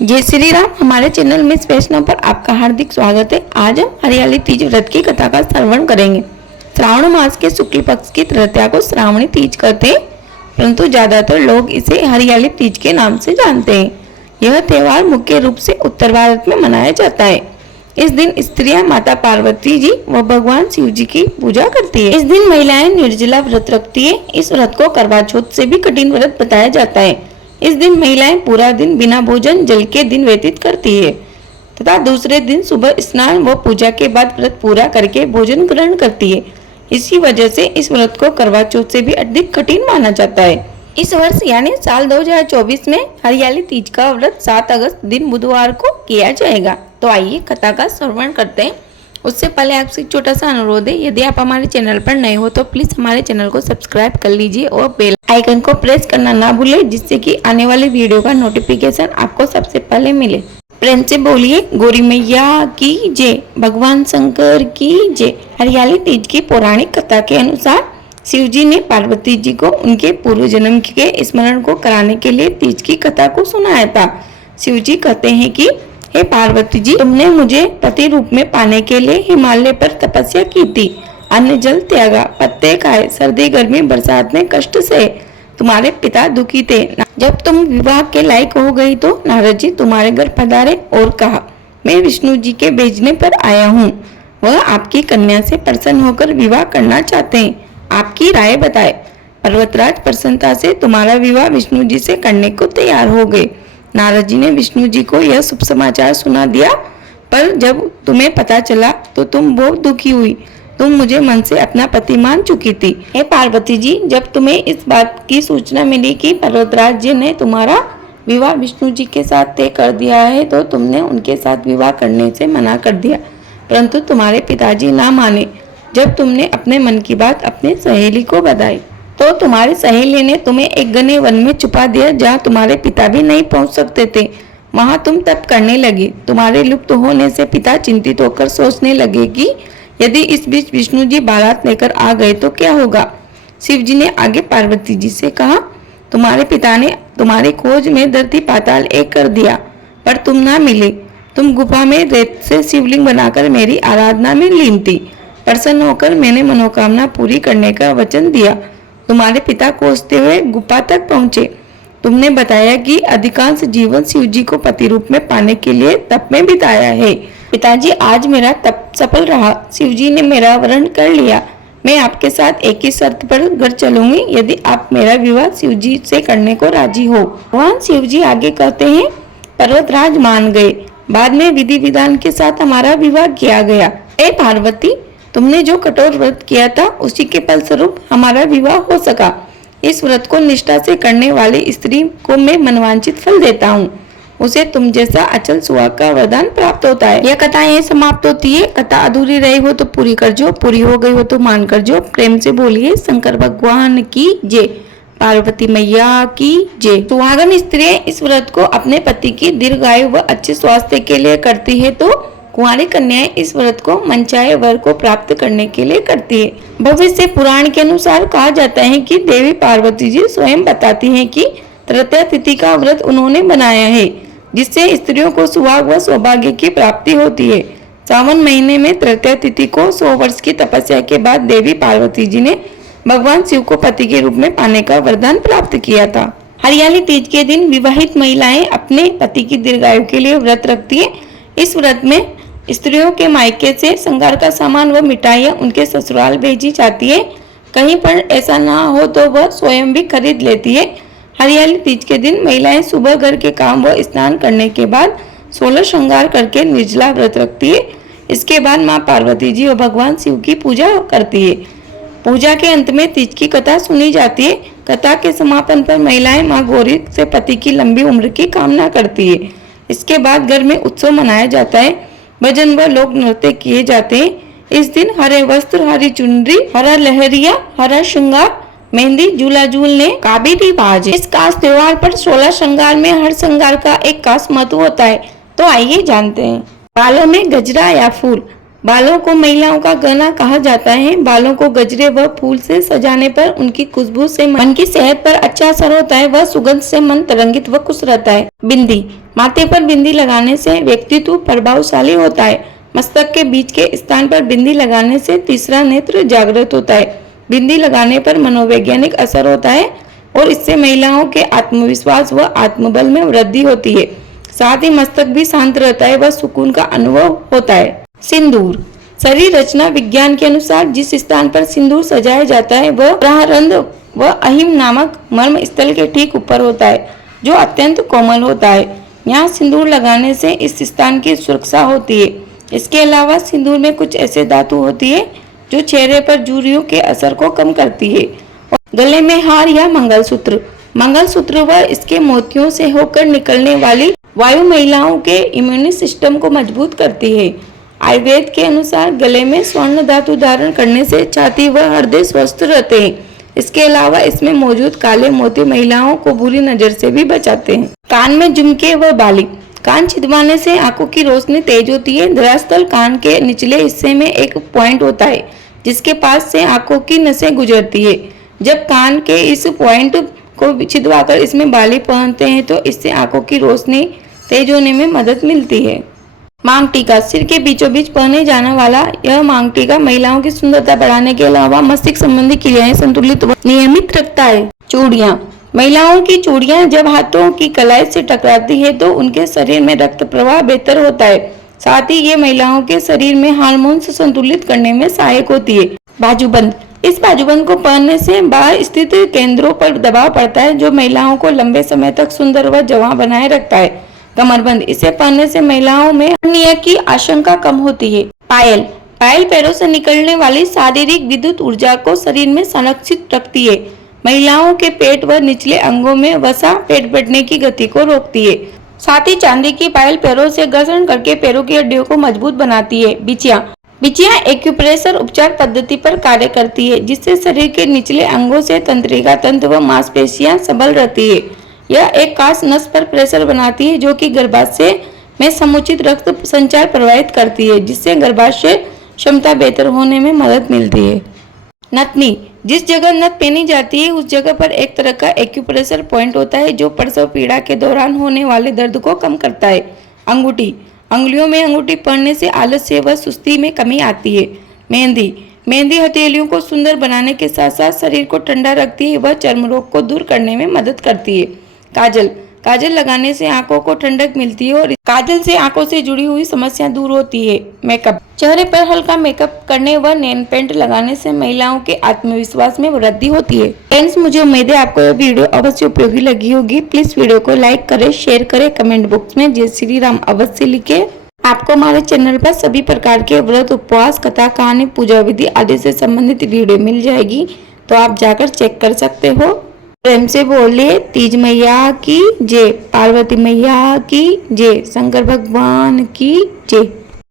जय श्री राम। हमारे channel miss वैष्णव पर आपका हार्दिक स्वागत है। आज हम हरियाली तीज व्रत की कथा का श्रवण करेंगे। श्रावण मास के शुक्ल पक्ष की तृतीया को श्रावणी तीज कहते हैं, परंतु ज्यादातर लोग इसे हरियाली तीज के नाम से जानते हैं। यह त्योहार मुख्य रूप से उत्तर भारत में मनाया जाता है। इस दिन स्त्रियां माता पार्वती जी व भगवान शिव जी की पूजा करती है। इस दिन महिलाएं निर्जला व्रत रखती है। इस व्रत को करवा चौथ से भी कठिन व्रत बताया जाता है। इस दिन महिलाएं पूरा दिन बिना भोजन जल के दिन व्यतीत करती है तथा दूसरे दिन सुबह स्नान व पूजा के बाद व्रत पूरा करके भोजन ग्रहण करती है। इसी वजह से इस व्रत को करवा चौथ से भी अधिक कठिन माना जाता है। इस वर्ष यानी साल 2024 में हरियाली तीज का व्रत 7 अगस्त दिन बुधवार को किया जाएगा। तो आइए कथा का श्रवण करते हैं। उससे पहले आपसे एक छोटा सा अनुरोध है, यदि आप हमारे चैनल पर नए हो तो प्लीज हमारे चैनल को सब्सक्राइब कर लीजिए और बेल आइकन को प्रेस करना ना भूलें, जिससे कि आने वाली वीडियो का नोटिफिकेशन आपको सबसे पहले मिले। प्रेम से बोलिए गौरी मैया की जय, भगवान शंकर की जय। हरियाली तीज की पौराणिक कथा के अनुसार शिव जी ने पार्वती जी को उनके पूर्व जन्म के स्मरण को कराने के लिए तीज की कथा को सुनाया था। शिव जी कहते हैं कि हे पार्वती जी, तुमने मुझे पति रूप में पाने के लिए हिमालय पर तपस्या की थी, अन्न जल त्यागा, पत्ते खाए, सर्दी गर्मी बरसात में कष्ट से तुम्हारे पिता दुखी थे। जब तुम विवाह के लायक हो गई तो नारद जी तुम्हारे घर पधारे और कहा, मैं विष्णु जी के भेजने पर आया हूँ। वह आपकी कन्या से प्रसन्न होकर विवाह करना चाहते हैं, आपकी राय बताए। पर्वतराज प्रसन्नता से तुम्हारा विवाह विष्णु जी से करने को तैयार हो गए। नारद जी ने विष्णु जी को यह शुभ समाचार सुना दिया, पर जब तुम्हें पता चला तो तुम बहुत दुखी हुई। तुम मुझे मन से अपना पति मान चुकी थी। हे पार्वती जी, जब तुम्हें इस बात की सूचना मिली कि पर्वतराज जी ने तुम्हारा विवाह विष्णु जी के साथ तय कर दिया है, तो तुमने उनके साथ विवाह करने से मना कर दिया, परंतु तुम्हारे पिताजी ना माने। जब तुमने अपने मन की बात अपने सहेली को बताई तो तुम्हारी सहेली ने तुम्हें एक घने वन में छुपा दिया, जहाँ तुम्हारे पिता भी नहीं पहुंच सकते थे। वहां तुम तप करने लगी। तुम्हारे लुप्त होने से पिता चिंतित होकर सोचने लगे कि यदि इस बीच विष्णु जी बारात लेकर आ गए तो क्या होगा। शिव जी ने आगे पार्वती जी से कहा, तुम्हारे पिता ने तुम्हारी खोज में धरती पाताल एक कर दिया, पर तुम ना मिले। तुम गुफा में रेत से शिवलिंग बनाकर मेरी आराधना में लीन थी। प्रसन्न होकर मैंने मनोकामना पूरी करने का वचन दिया। तुम्हारे पिता कोसते हुए गुफा तक पहुंचे। तुमने बताया कि अधिकांश जीवन शिव जी को पति रूप में पाने के लिए तप में बिताया है। पिताजी, आज मेरा तप सफल रहा। शिव जी ने मेरा वरण कर लिया। मैं आपके साथ एक ही शर्त पर घर चलूंगी, यदि आप मेरा विवाह शिव जी से करने को राजी हो। भगवान शिव जी आगे कहते हैं, पर्वतराज मान गए। बाद में विधि विधान के साथ हमारा विवाह किया गया। हे पार्वती, तुमने जो कठोर व्रत किया था उसी के फलस्वरूप हमारा विवाह हो सका। इस व्रत को निष्ठा से करने वाली स्त्री को मैं मनवांचित फल देता हूँ। उसे तुम जैसा अचल सुहाग का वरदान प्राप्त होता है। यह कथा यही समाप्त होती है। कथा अधूरी रही हो तो पूरी कर जो, पूरी हो गई हो तो मान कर जो। प्रेम से बोलिए शंकर भगवान की जय, पार्वती मैया की जय। सुहागन स्त्रियां इस व्रत को अपने पति की दीर्घायु व अच्छे स्वास्थ्य के लिए करती है, तो कुंवारी कन्याएं इस व्रत को मनचाहे वर को प्राप्त करने के लिए करती है। भविष्य पुराण के अनुसार कहा जाता है कि देवी पार्वती जी स्वयं बताती हैं कि तृतीया तिथि का व्रत उन्होंने बनाया है, जिससे स्त्रियों को सुहाग व सौभाग्य की प्राप्ति होती है। सावन महीने में तृतीया तिथि को 100 वर्ष की तपस्या के बाद देवी पार्वती जी ने भगवान शिव को पति के रूप में पाने का वरदान प्राप्त किया था। हरियाली तीज के दिन विवाहित महिलाएं अपने पति की दीर्घायु के लिए व्रत रखती है। इस व्रत में स्त्रियों के मायके से श्रृंगार का सामान व मिठाइयाँ उनके ससुराल भेजी जाती है। कहीं पर ऐसा ना हो तो वह स्वयं भी खरीद लेती है। हरियाली तीज के दिन महिलाएं सुबह घर के काम व स्नान करने के बाद 16 श्रृंगार करके निर्जला व्रत रखती है। इसके बाद माँ पार्वती जी और भगवान शिव की पूजा करती है। पूजा के अंत में तीज की कथा सुनी जाती है। कथा के समापन पर महिलाएं माँ गौरी से पति की लंबी उम्र की कामना करती है। इसके बाद घर में उत्सव मनाया जाता है। भजन व लोक नृत्य किए जाते हैं। इस दिन हरे वस्त्र, हरी चुनरी, हरा लहरिया, हरा श्रृंगार, मेहंदी, झूला झूलने का भी रिवाज है। इस खास त्योहार पर 16 श्रृंगार में हर श्रृंगार का एक खास महत्व होता है। तो आइए जानते हैं। बालों में गजरा या फूल। बालों को महिलाओं का गहना कहा जाता है। बालों को गजरे व फूल से सजाने पर उनकी खुशबू से मन की सेहत पर अच्छा असर होता है। वह सुगंध से मन तरंगित व खुश रहता है। बिंदी, माथे पर बिंदी लगाने से व्यक्तित्व प्रभावशाली होता है। मस्तक के बीच के स्थान पर बिंदी लगाने से तीसरा नेत्र जागृत होता है। बिंदी लगाने पर मनोवैज्ञानिक असर होता है और इससे महिलाओं के आत्मविश्वास व आत्मबल में वृद्धि होती है। साथ ही मस्तक भी शांत रहता है व सुकून का अनुभव होता है। सिंदूर, शरीर रचना विज्ञान के अनुसार जिस स्थान पर सिंदूर सजाया जाता है वह प्रारंध व अहिम नामक मर्म स्थल के ठीक ऊपर होता है, जो अत्यंत कोमल होता है। यहाँ सिंदूर लगाने से इस स्थान की सुरक्षा होती है। इसके अलावा सिंदूर में कुछ ऐसे धातु होती है जो चेहरे पर झुर्रियों के असर को कम करती है। गले में हार या मंगलसूत्र, मंगलसूत्र व इसके मोतियों से होकर निकलने वाली वायु महिलाओं के इम्यून सिस्टम को मजबूत करती है। आयुर्वेद के अनुसार गले में स्वर्ण धातु धारण करने से छाती व हृदय स्वस्थ रहते हैं। इसके अलावा इसमें मौजूद काले मोती महिलाओं को बुरी नजर से भी बचाते हैं। कान में झुमके व बाली, कान छिदवाने से आंखों की रोशनी तेज होती है। दरअसल कान के निचले हिस्से में एक पॉइंट होता है जिसके पास से आंखों की नसें गुजरती है। जब कान के इस पॉइंट को छिदवाकर इसमें बाली पहनते हैं तो इससे आंखों की रोशनी तेज होने में मदद मिलती है। मांग टीका, सिर के बीचों बीच पहने जाने वाला यह मांग टीका महिलाओं की सुंदरता बढ़ाने के अलावा मस्तिष्क संबंधी क्रियाएं संतुलित व नियमित रखता है। चूड़ियां, महिलाओं की चूड़ियां जब हाथों की कलाई से टकराती है तो उनके शरीर में रक्त प्रवाह बेहतर होता है। साथ ही ये महिलाओं के शरीर में हार्मोन्स संतुलित करने में सहायक होती है। बाजूबंद, इस बाजूबंद को पहनने से बाहर स्थित केंद्रों पर दबाव पड़ता है जो महिलाओं को लंबे समय तक सुंदर व जवां बनाए रखता है। कमरबंद, इसे पहनने से महिलाओं में अनिमिया की आशंका कम होती है। पायल, पायल पैरों से निकलने वाली शारीरिक विद्युत ऊर्जा को शरीर में संरक्षित रखती है। महिलाओं के पेट व निचले अंगों में वसा पेट बढ़ने की गति को रोकती है। साथ ही चांदी की पायल पैरों से घर्षण करके पैरों की हड्डियों को मजबूत बनाती है। बिछिया, बिछिया एक्यूप्रेशर उपचार पद्धति पर कार्य करती है जिससे शरीर के निचले अंगों से तंत्रिका तंत्र व मांसपेशियां सबल रहती है। यह एक खास नस पर प्रेशर बनाती है जो कि गर्भाशय में समुचित रक्त संचार प्रभावित करती है जिससे गर्भाशय क्षमता बेहतर होने में मदद मिलती है। नथनी, जिस जगह नथ पहनी जाती है उस जगह पर एक तरह का एक्यूप्रेशर पॉइंट होता है जो प्रसव पीड़ा के दौरान होने वाले दर्द को कम करता है। अंगूठी, अंगुलियों में अंगूठी पहनने से आलस्य व सुस्ती में कमी आती है। मेहंदी, मेहंदी हथेलियों को सुंदर बनाने के साथ साथ शरीर को ठंडा रखती है व चर्म रोग को दूर करने में मदद करती है। काजल, काजल लगाने से आंखों को ठंडक मिलती है और काजल से आंखों से जुड़ी हुई समस्याएं दूर होती है। मेकअप, चेहरे पर हल्का मेकअप करने व नेल पेंट लगाने से महिलाओं के आत्मविश्वास में वृद्धि होती है। फ्रेंड्स, मुझे उम्मीद है आपको यह वीडियो अवश्य उपयोगी लगी होगी। प्लीज वीडियो को लाइक करें, शेयर करें, कमेंट बॉक्स में जय श्री राम अवश्य लिखें। आपको हमारे चैनल पर सभी प्रकार के व्रत, उपवास, कथा, कहानी, पूजा विधि आदि से संबंधित वीडियो मिल जाएगी, तो आप जाकर चेक कर सकते हो। प्रेम से बोलिए तीज मैया की जय, पार्वती मैया की जय, शंकर भगवान की जय।